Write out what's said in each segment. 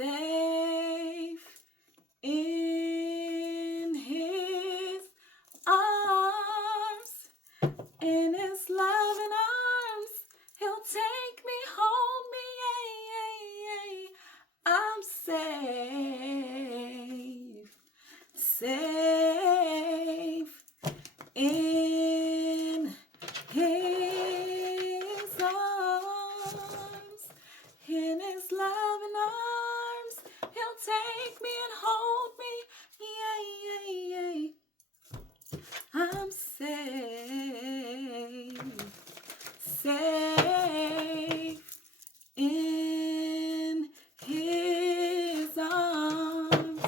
safe in his arms. In his loving arms, he'll take me, hold me, I'm safe, safe in his arms. In his loving arms, he'll take me and hold me, I'm safe, safe in his arms.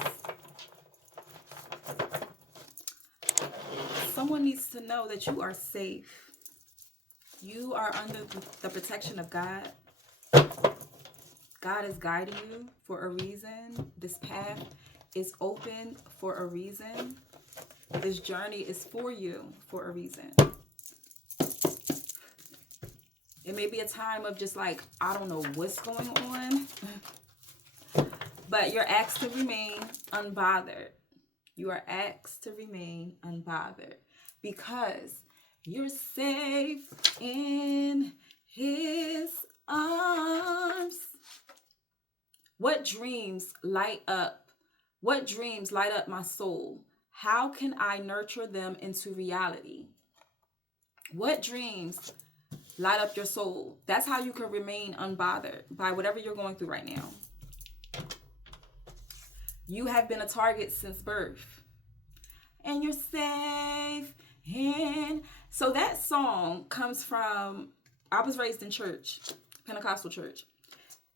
Someone needs to know that you are safe. You are under the protection of God. God is guiding you for a reason. This path is open for a reason. This journey is for you for a reason. It may be a time of just like, I don't know what's going on. But you're asked to remain unbothered. You are asked to remain unbothered. Because you're safe in his arms. What dreams light up? What dreams light up my soul? How can I nurture them into reality? What dreams light up your soul? That's how you can remain unbothered by whatever you're going through right now. You have been a target since birth. And you're safe in. So that song comes from, I was raised in church, Pentecostal church.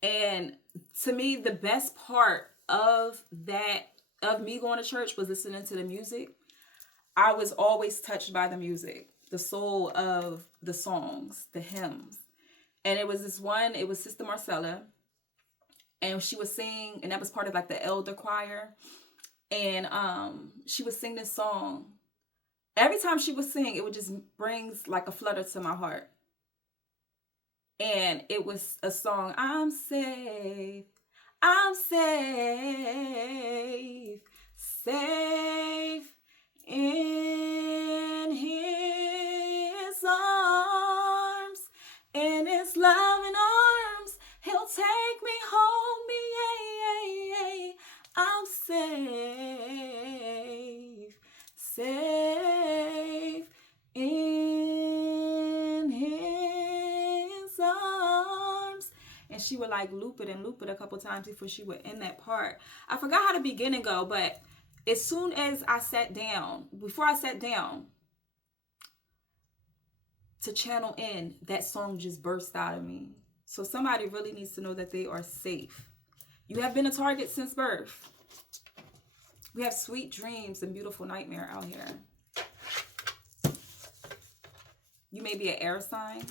And to me, the best part of that, of me going to church, was listening to the music. I was always touched by the music, the soul of the songs, the hymns. And it was this one, it was Sister Marcella. And she was singing, and that was part of like the elder choir. And she would sing this song. Every time she would sing, it would just brings like a flutter to my heart. And it was a song, I'm safe, safe in his arms, in his loving arms, he'll take me, hold me, I'm safe, safe in his arms. And she would like loop it a couple times before she would end that part. I forgot how the beginning go, but as soon as I sat down, before I sat down to channel in, that song just burst out of me. So somebody really needs to know that they are safe. You have been a target since birth. We have sweet dreams and beautiful nightmare out here. You may be an air sign.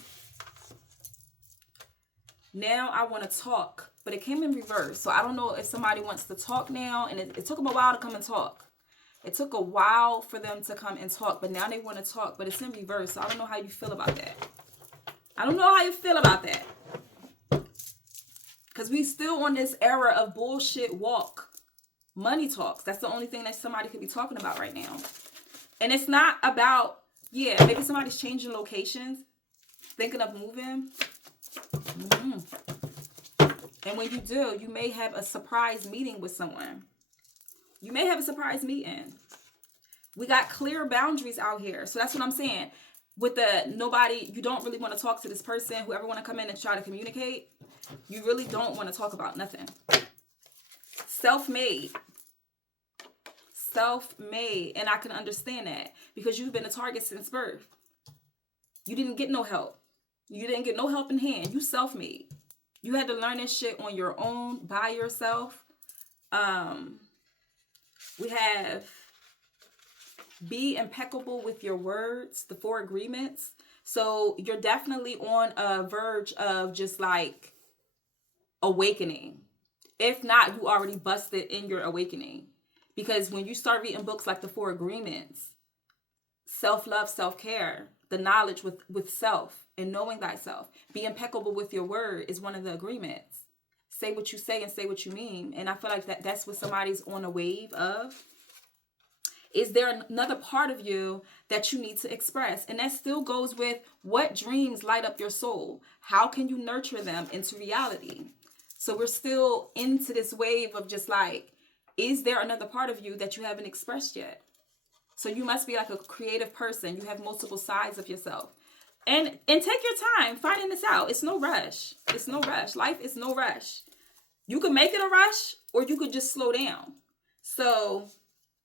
Now I want to talk, but it came in reverse. So I don't know if somebody wants to talk now. And it took them a while to come and talk. It took a while for them to come and talk, but now they want to talk, but it's in reverse. So I don't know how you feel about that. I don't know how you feel about that. Because we still on this era of bullshit walk. Money talks. That's the only thing that somebody could be talking about right now. And it's not about, yeah, maybe somebody's changing locations, thinking of moving. And when you do, you may have a surprise meeting with someone. You may have a surprise meeting. We got clear boundaries out here. So that's what I'm saying. With the nobody, you don't really want to talk to this person, whoever want to come in and try to communicate. You really don't want to talk about nothing. Self-made. Self-made. And I can understand that because you've been a target since birth. You didn't get no help. You didn't get no help in hand. You self-made. You had to learn this shit on your own, by yourself. We have be impeccable with your words, the 4 agreements. So you're definitely on a verge of just like awakening. If not, you already busted in your awakening. Because when you start reading books like the 4 agreements, self-love, self-care, the knowledge with self and knowing thyself, be impeccable with your word is one of the agreements. say what you say and say what you mean. And I feel like that's what somebody's on a wave of. Is there another part of you that you need to express? And that still goes with what dreams light up your soul. How can you nurture them into reality? So we're still into this wave of just like, is there another part of you that you haven't expressed yet? So you must be like a creative person. You have multiple sides of yourself. And take your time finding this out. It's no rush. It's no rush. Life is no rush. You could make it a rush or you could just slow down. So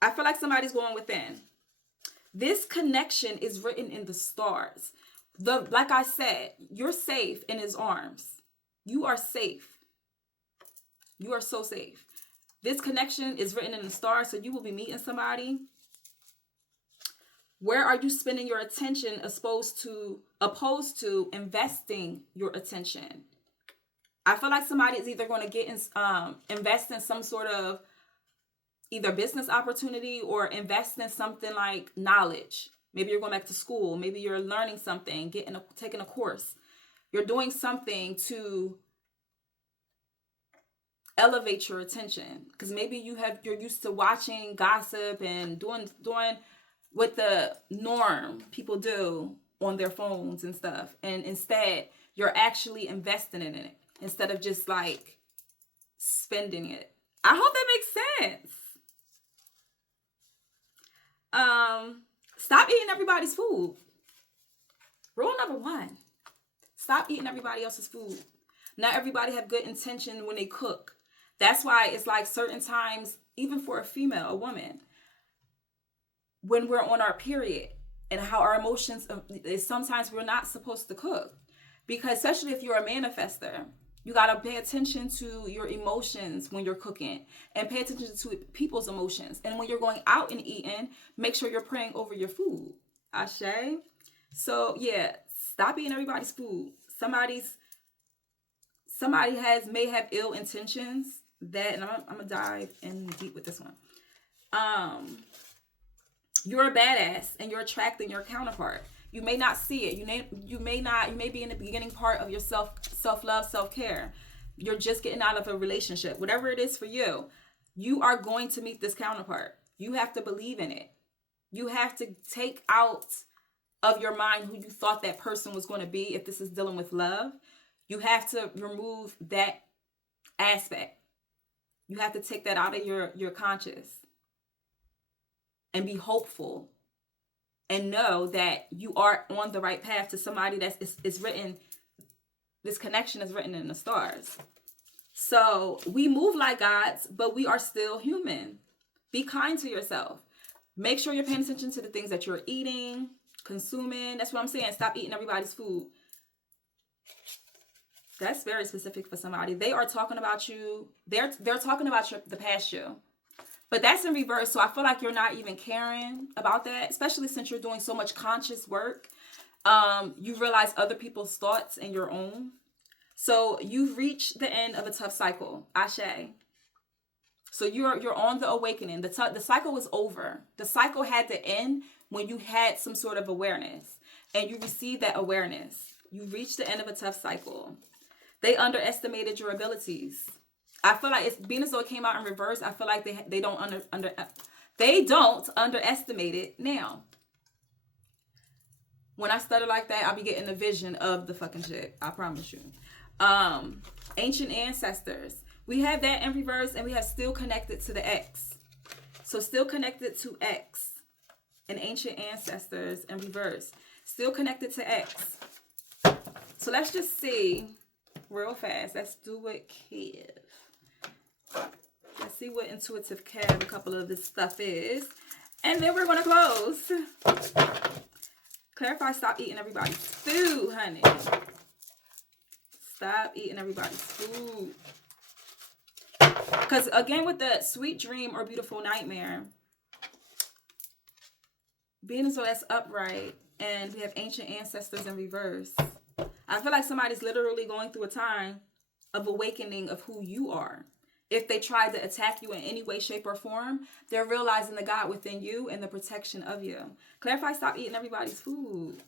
I feel like somebody's going within. This connection is written in the stars. Like I said, you're safe in his arms. You are safe. You are so safe. This connection is written in the stars, so you will be meeting somebody. Where are you spending your attention opposed to investing your attention? I feel like somebody is either going to invest in some sort of either business opportunity or invest in something like knowledge. Maybe you're going back to school. Maybe you're learning something, taking a course. You're doing something to elevate your attention, because maybe you're used to watching gossip and doing what the norm people do on their phones and stuff, and instead you're actually investing in it instead of just like spending it. I hope that makes sense. Stop eating everybody's food. Rule number 1, stop eating everybody else's food. Not everybody have good intention when they cook. That's why it's like certain times, even for a woman, when we're on our period and how our emotions, sometimes we're not supposed to cook. Because especially if you're a manifester, you got to pay attention to your emotions when you're cooking and pay attention to people's emotions. And when you're going out and eating, make sure you're praying over your food. Ashe. So yeah, stop eating everybody's food. Somebody may have ill intentions. And I'm going to dive in deep with this one. You're a badass and you're attracting your counterpart. You may not see it. You may be in the beginning part of your self-love, self-care. You're just getting out of a relationship. Whatever it is for you, you are going to meet this counterpart. You have to believe in it. You have to take out of your mind who you thought that person was going to be. If this is dealing with love, you have to remove that aspect. You have to take that out of your conscious and be hopeful and know that you are on the right path to somebody that is written. This connection is written in the stars. So we move like gods, but we are still human. Be kind to yourself. Make sure you're paying attention to the things that you're eating, consuming. That's what I'm saying. Stop eating everybody's food. That's very specific for somebody. They are talking about you. They're talking about the past you. But that's in reverse. So I feel like you're not even caring about that, especially since you're doing so much conscious work. You realize other people's thoughts and your own. So you've reached the end of a tough cycle. Ashe. So you're on the awakening. The cycle was over. The cycle had to end when you had some sort of awareness. And you received that awareness. You reached the end of a tough cycle. They underestimated your abilities. I feel like it's being as though it came out in reverse. I feel like they don't underestimate it now. When I stutter like that, I'll be getting a vision of the fucking shit. I promise you. Ancient ancestors. We have that in reverse, and we have still connected to the X. So still connected to X. And ancient ancestors in reverse. Still connected to X. So let's just see real fast. Let's do what Kev. Let's see what intuitive Kev, a couple of this stuff is. And then we're going to close. Clarify, stop eating everybody's food, honey. Stop eating everybody's food. Because again, with the sweet dream or beautiful nightmare, being as though that's upright, and we have ancient ancestors in reverse. I feel like somebody's literally going through a time of awakening of who you are. If they try to attack you in any way, shape, or form, they're realizing the God within you and the protection of you. Clarify, stop eating everybody's food.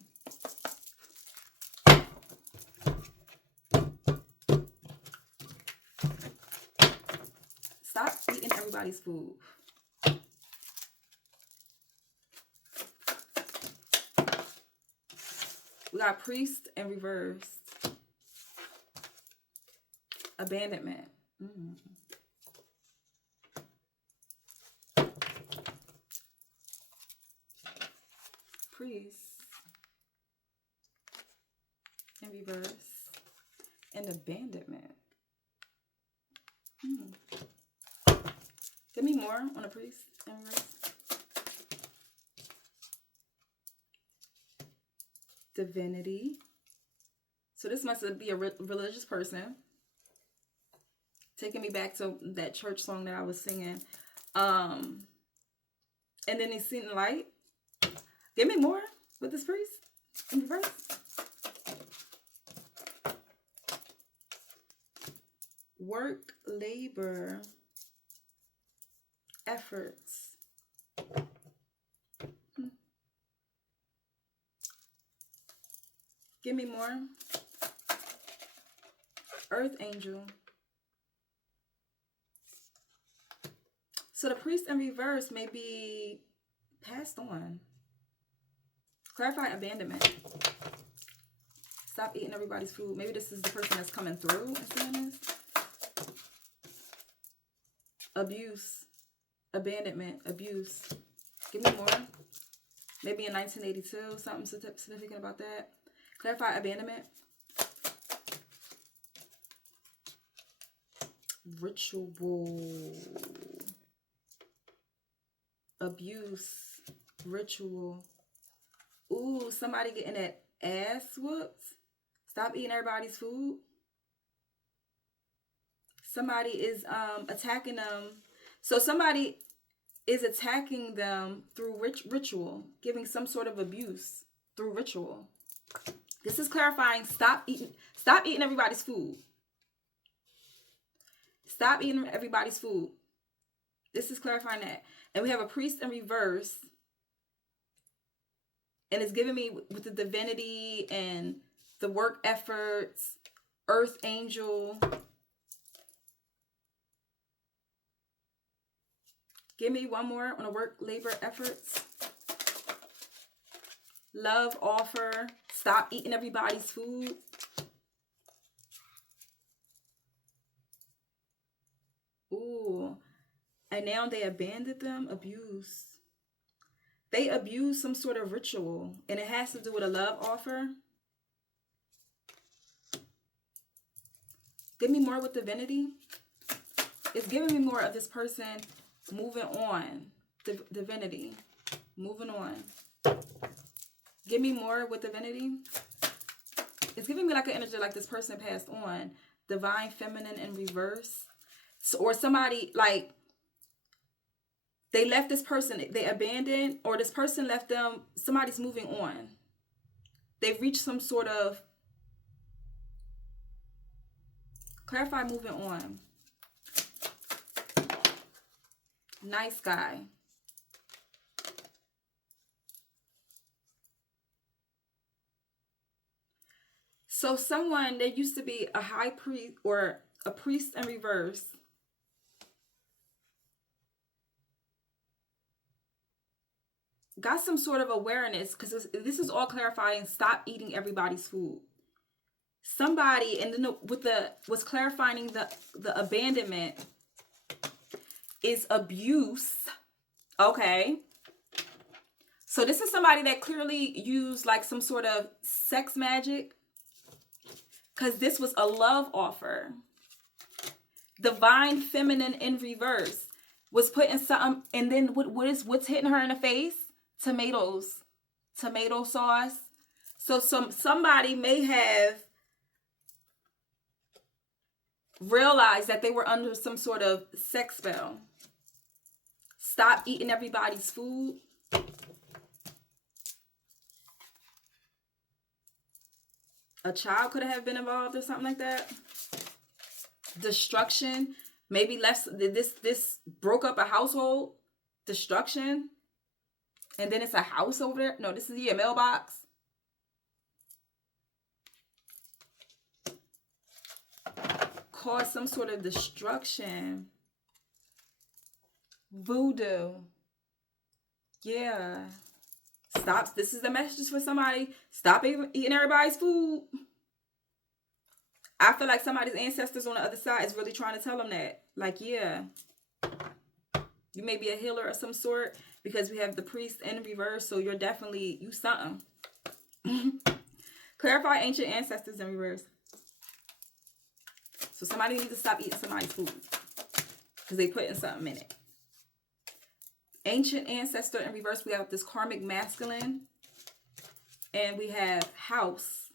Stop eating everybody's food. We got priest in reverse. Abandonment. Priest in reverse. And abandonment. Give me more on a priest in reverse. Divinity. So this must be a religious person. Taking me back to that church song that I was singing. And then he's seen light. Give me more with this priest in reverse. Work, labor, efforts. Give me more. Earth angel. So the priest in reverse may be passed on. Clarify abandonment. Stop eating everybody's food. Maybe this is the person that's coming through and saying this. Abuse. Abandonment. Abuse. Give me more. Maybe in 1982. Something significant about that. Clarify abandonment. Ritual. Abuse. Ritual. Ooh, somebody getting that ass whooped. Stop eating everybody's food. Somebody is attacking them. So somebody is attacking them through ritual. Giving some sort of abuse through ritual. This is clarifying. Stop eating everybody's food. Stop eating everybody's food. This is clarifying that. And we have a priest in reverse. And it's giving me with the divinity and the work efforts, earth angel. Give me one more on the work, labor, efforts. Love, offer. Stop eating everybody's food. Ooh. And now they abandoned them. Abuse. They abuse some sort of ritual. And it has to do with a love offer. Give me more with divinity. It's giving me more of this person moving on. Divinity. Moving on. Give me more with divinity. It's giving me like an energy like this person passed on. Divine feminine in reverse. So, or somebody like they left this person, they abandoned, or this person left them, somebody's moving on. They've reached some sort of, clarify moving on. Nice guy. So someone, there used to be a high priest or a priest in reverse. Got some sort of awareness, because this is all clarifying. Stop eating everybody's food. Somebody, and then what's clarifying the abandonment is abuse. Okay. So this is somebody that clearly used like some sort of sex magic, because this was a love offer. Divine feminine in reverse was putting something, and then what's hitting her in the face? Tomatoes, tomato sauce. So somebody may have realized that they were under some sort of sex spell. Stop eating everybody's food. A child could have been involved or something like that. Destruction. Maybe this broke up a household. Destruction. And then it's a house over there. No, this is your mailbox. Cause some sort of destruction. Voodoo. Yeah. Stop. This is the message for somebody. Stop eating everybody's food. I feel like somebody's ancestors on the other side is really trying to tell them that. Like, yeah. You may be a healer of some sort because we have the priest in reverse. So you're definitely, you something. Clarify ancient ancestors in reverse. So somebody needs to stop eating somebody's food because they putting something in it. Ancient ancestor in reverse, we have this karmic masculine. And we have house.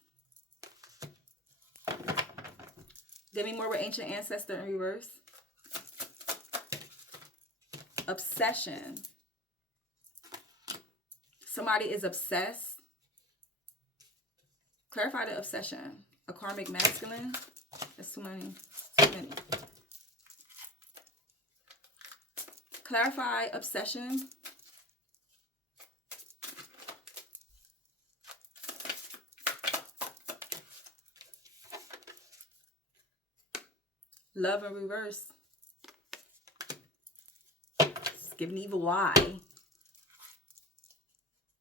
Give me more with ancient ancestor in reverse. Obsession. Somebody is obsessed. Clarify the obsession. A karmic masculine. That's too many. Too many. Clarify obsession. Love in reverse. It's giving evil eye.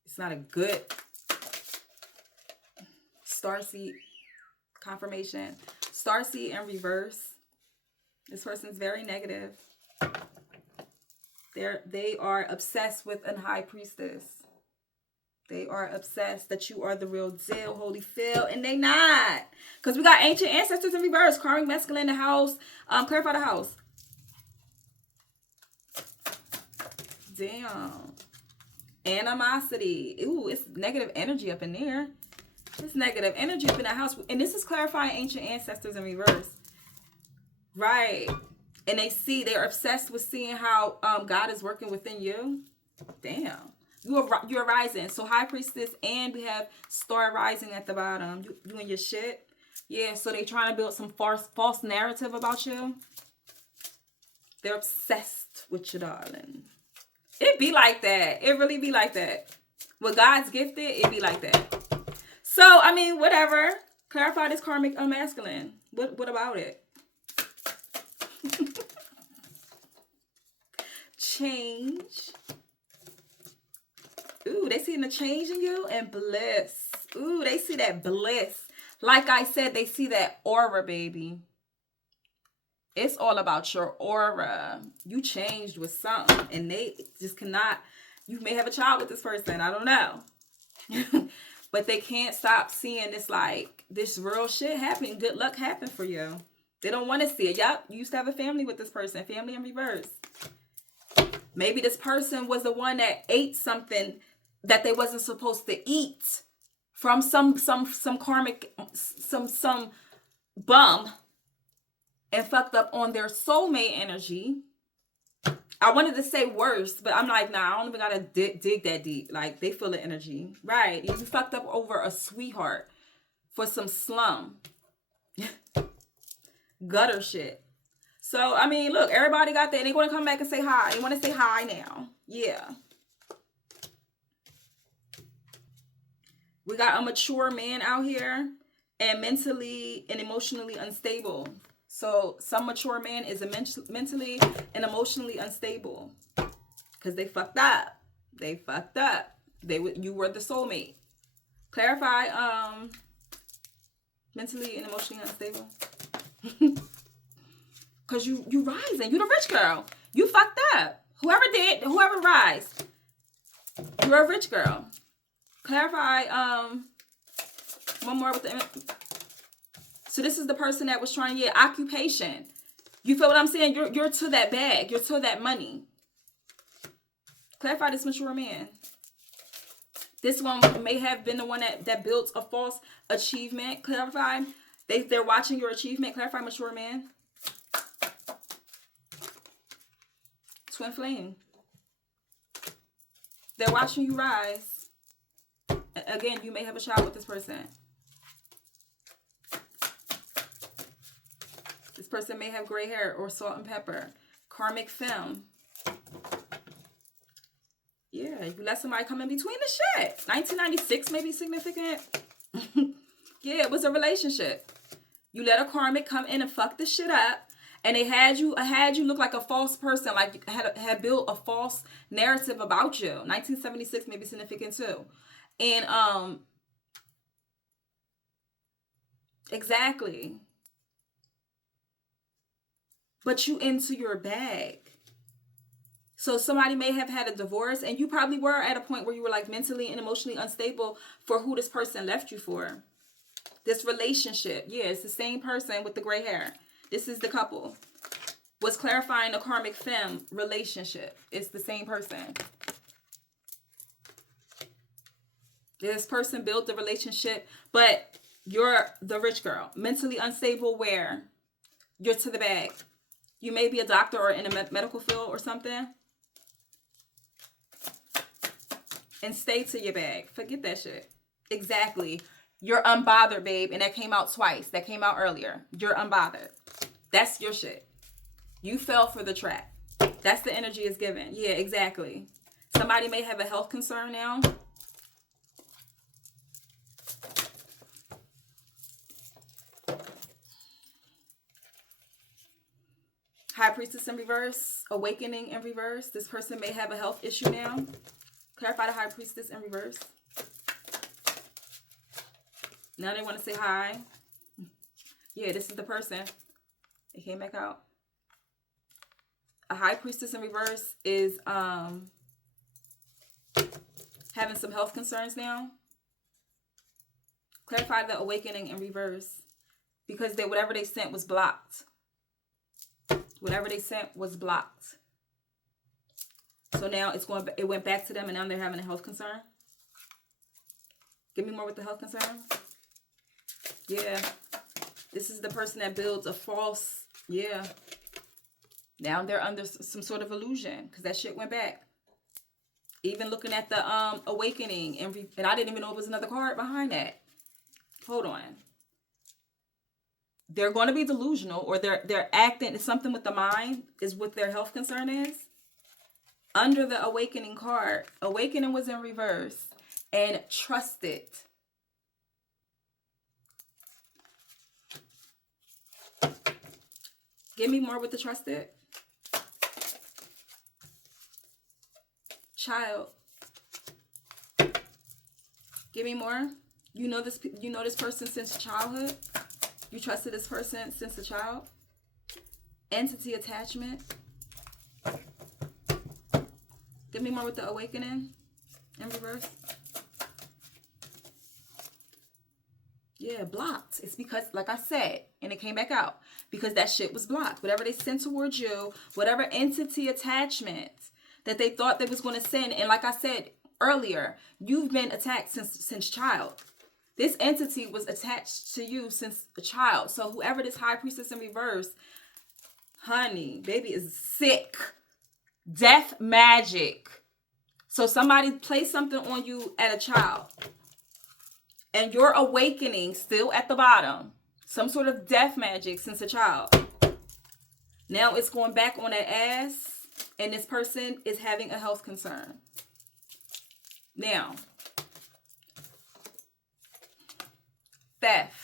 It's not a good starseed confirmation. Starseed in reverse. This person's very negative. They are obsessed with an high priestess. They are obsessed that you are the real deal, holy Phil, and they not. Because we got ancient ancestors in reverse. Karmic masculine in the house. Clarify the house. Damn. Animosity. Ooh, it's negative energy up in there. It's negative energy up in that house. And this is clarifying ancient ancestors in reverse. Right. And they're obsessed with seeing how God is working within you. Damn. You're rising. So high priestess, and we have star rising at the bottom. You and your shit. Yeah, so they trying to build some false narrative about you. They're obsessed with you, darling. It be like that. It really be like that. With God's gifted, it be like that. So, I mean, whatever. Clarify this karmic masculine. What about it? Change. Ooh, they seeing the change in you, and bliss. Ooh, they see that bliss. Like I said, they see that aura, baby. It's all about your aura. You changed with something, and they just cannot. You may have a child with this person. I don't know. But they can't stop seeing this, like, this real shit happen. Good luck happen for you. They don't want to see it. Yep, you used to have a family with this person. Family in reverse. Maybe this person was the one that ate something that they wasn't supposed to eat from some karmic, some bum, and fucked up on their soulmate energy. I wanted to say worse, but I'm like, nah, I don't even gotta dig that deep. Like, they feel the energy. Right. You fucked up over a sweetheart for some slum. Gutter shit. So, I mean, look, everybody got that. They're going to come back and say hi. They want to say hi now. Yeah. We got a mature man out here and mentally and emotionally unstable. So, some mature man is mentally and emotionally unstable because they fucked up. They fucked up. You were the soulmate. Clarify, mentally and emotionally unstable. Because you rising. You the rich girl. You fucked up. Whoever rise. You're a rich girl. Clarify, one more with the... So this is the person that was trying to get occupation. You feel what I'm saying? You're to that bag. You're to that money. Clarify this mature man. This one may have been the one that built a false achievement. Clarify. They're watching your achievement. Clarify mature man. Twin flame. They're watching you rise. Again, you may have a child with this person. This person may have gray hair or salt and pepper. Karmic femme. Yeah, you let somebody come in between the shit. 1996 may be significant. Yeah, it was a relationship. You let a karmic come in and fuck this shit up. And they had you look like a false person, like you had built a false narrative about you. 1976 may be significant too. And exactly. But you into your bag. So somebody may have had a divorce, and you probably were at a point where you were like mentally and emotionally unstable for who this person left you for. This relationship. Yeah, it's the same person with the gray hair. This is the couple. Was clarifying the karmic femme relationship. It's the same person. This person built the relationship, but you're the rich girl. Mentally unstable where? You're to the bag. You may be a doctor or in a medical field or something. And stay to your bag. Forget that shit. Exactly. You're unbothered, babe. And that came out twice. That came out earlier. You're unbothered. That's your shit. You fell for the trap. That's the energy it's given. Yeah, exactly. Somebody may have a health concern now. High Priestess in reverse. Awakening in reverse. This person may have a health issue now. Clarify the High Priestess in reverse. Now they want to say hi. Yeah, this is the person. It came back out. A High Priestess in reverse is having some health concerns now. Clarify the Awakening in reverse. Because whatever they sent was blocked. Whatever they sent was blocked. So now it went back to them, and now they're having a health concern. Give me more with the health concern. Yeah. This is the person that builds a false, yeah. Now they're under some sort of illusion because that shit went back. Even looking at the Awakening, and I didn't even know it was another card behind that. Hold on. They're going to be delusional, or they're acting, something with the mind is what their health concern is. Under the Awakening card, Awakening was in reverse, and trust it. Give me more with the trust it. Child. Give me more. You know this person since childhood. You trusted this person since a child. Entity attachment. Give me more with the Awakening in reverse. Yeah, blocked. It's because, like I said, and it came back out, because that shit was blocked. Whatever they sent towards you, whatever entity attachment that they thought they was going to send, and like I said earlier, you've been attacked since child. This entity was attached to you since a child. So whoever this High Priestess in reverse, honey, baby is sick. Death magic. So somebody placed something on you at a child. And your awakening still at the bottom. Some sort of death magic since a child. Now it's going back on that ass. And this person is having a health concern. Now. Theft.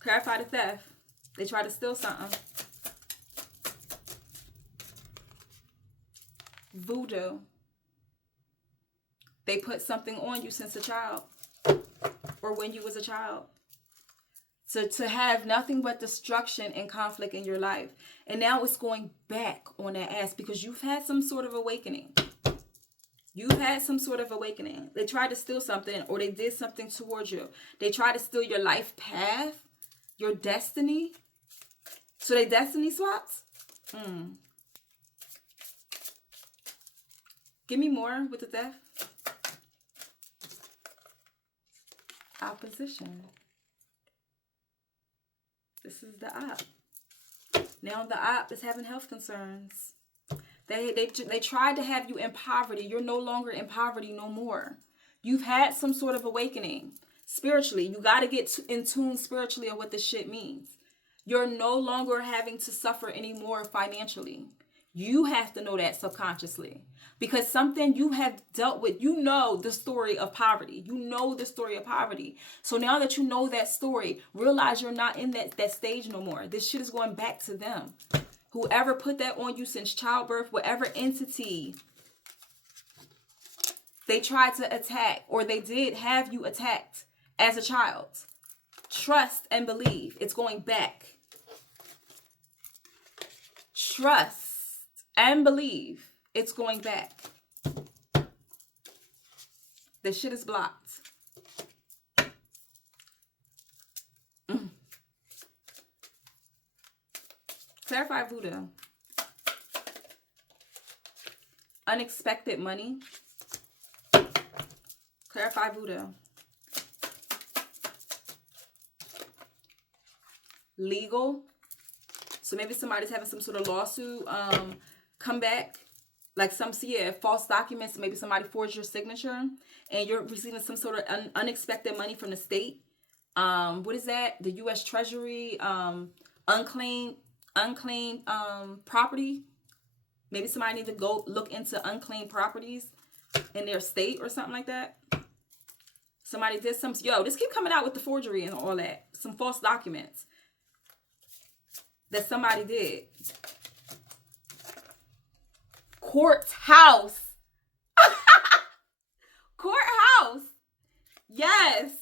Clarify the theft. They try to steal something. Voodoo. They put something on you since a child. Or when you was a child. So to have nothing but destruction and conflict in your life. And now it's going back on that ass because you've had some sort of awakening. You've had some sort of awakening. They tried to steal something, or they did something towards you. They tried to steal your life path, your destiny. So they destiny swaps? Give me more with the theft. Opposition. This is the op. Now the op is having health concerns. They tried to have you in poverty. You're no longer in poverty no more. You've had some sort of awakening spiritually. You got to get in tune spiritually of what this shit means. You're no longer having to suffer anymore financially. You have to know that subconsciously, because something you have dealt with, you know the story of poverty. You know the story of poverty. So now that you know that story, realize you're not in that stage no more. This shit is going back to them. Whoever put that on you since childbirth, whatever entity they tried to attack, or they did have you attacked as a child, trust and believe it's going back. Trust and believe it's going back. This shit is blocked. Clarify voodoo. Unexpected money. Clarify voodoo. Legal. So maybe somebody's having some sort of lawsuit come back. Like false documents. Maybe somebody forged your signature and you're receiving some sort of unexpected money from the state. What is that? The U.S. Treasury, unclaimed property. Maybe somebody needs to go look into unclaimed properties in their state or something like that. Somebody did this keep coming out with the forgery and all that. Some false documents that somebody did. Courthouse. Courthouse. Yes.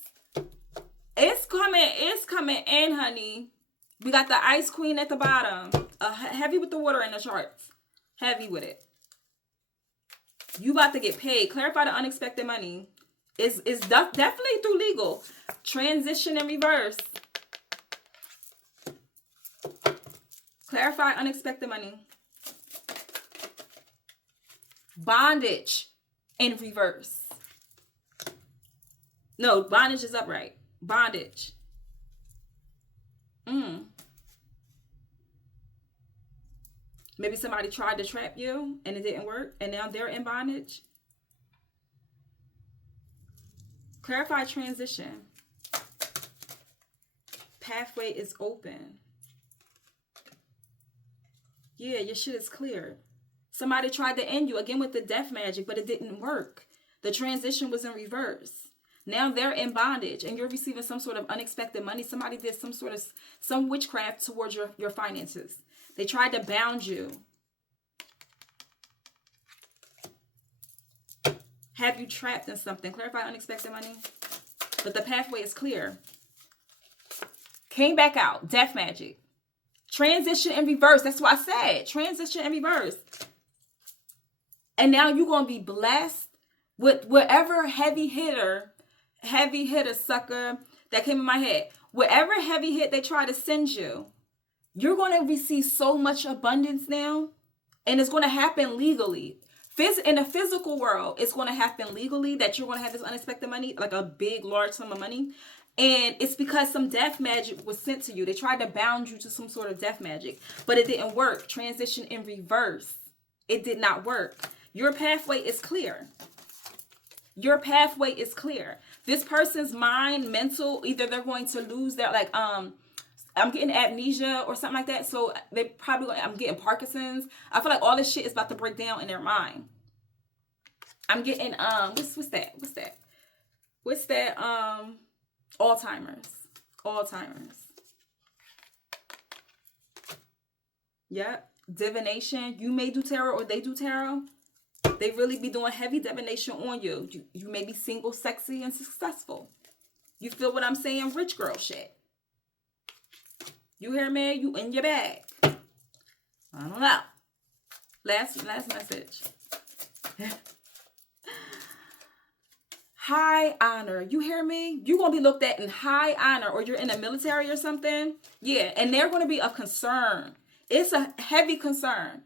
It's coming in, honey. We got the Ice Queen at the bottom. Heavy with the water in the charts. Heavy with it. You about to get paid. Clarify the unexpected money. It's definitely through legal. Transition in reverse. Clarify unexpected money. Bondage in reverse. No, bondage is upright. Bondage. Maybe somebody tried to trap you and it didn't work and now they're in bondage. Clarify transition. Pathway is open. Yeah, your shit is clear. Somebody tried to end you again with the death magic, but it didn't work. The transition was in reverse. Now they're in bondage and you're receiving some sort of unexpected money. Somebody did some witchcraft towards your finances. They tried to bound you. Have you trapped in something? Clarify unexpected money. But the pathway is clear. Came back out. Death magic. Transition in reverse. That's what I said. Transition in reverse. And now you're going to be blessed with whatever heavy hitter sucker that came in my head. Whatever heavy hit they try to send you, you're going to receive so much abundance now. And it's going to happen legally. In the physical world, it's going to happen legally that you're going to have this unexpected money, like a big, large sum of money. And it's because some death magic was sent to you. They tried to bound you to some sort of death magic, but it didn't work. Transition in reverse. It did not work. Your pathway is clear. Your pathway is clear. This person's mind, mental, either they're going to lose their, I'm getting amnesia or something like that. So they probably, I'm getting Parkinson's. I feel like all this shit is about to break down in their mind. I'm getting, what's that? Alzheimer's. Yep. Divination. You may do tarot or they do tarot. They really be doing heavy divination on you. You may be single, sexy, and successful. You feel what I'm saying? Rich girl shit. You hear me? You in your bag. I don't know. Last message. High honor. You hear me? You're going to be looked at in high honor, or you're in the military or something. Yeah, and they're going to be of concern. It's a heavy concern.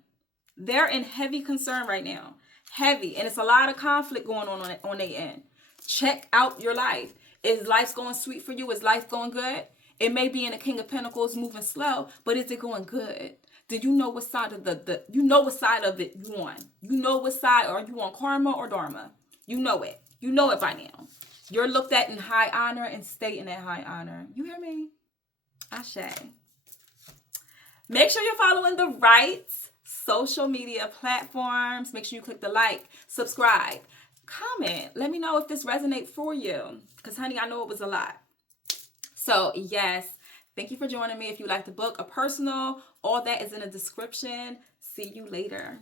They're in heavy concern right now. Heavy. And it's a lot of conflict going on their end. Check out your life. Is life going sweet for you? Is life going good? It may be in the King of Pentacles moving slow, but is it going good? Do you know what side of you know what side of it you on? You know what side, are you on karma or dharma? You know it. You know it by now. You're looked at in high honor and stay in that high honor. You hear me? Ashe. Make sure you're following the right social media platforms. Make sure you click the like, subscribe, comment. Let me know if this resonates for you, because honey, I know it was a lot. So yes, thank you for joining me. If you like the book, a personal, all that is in the description. See you later.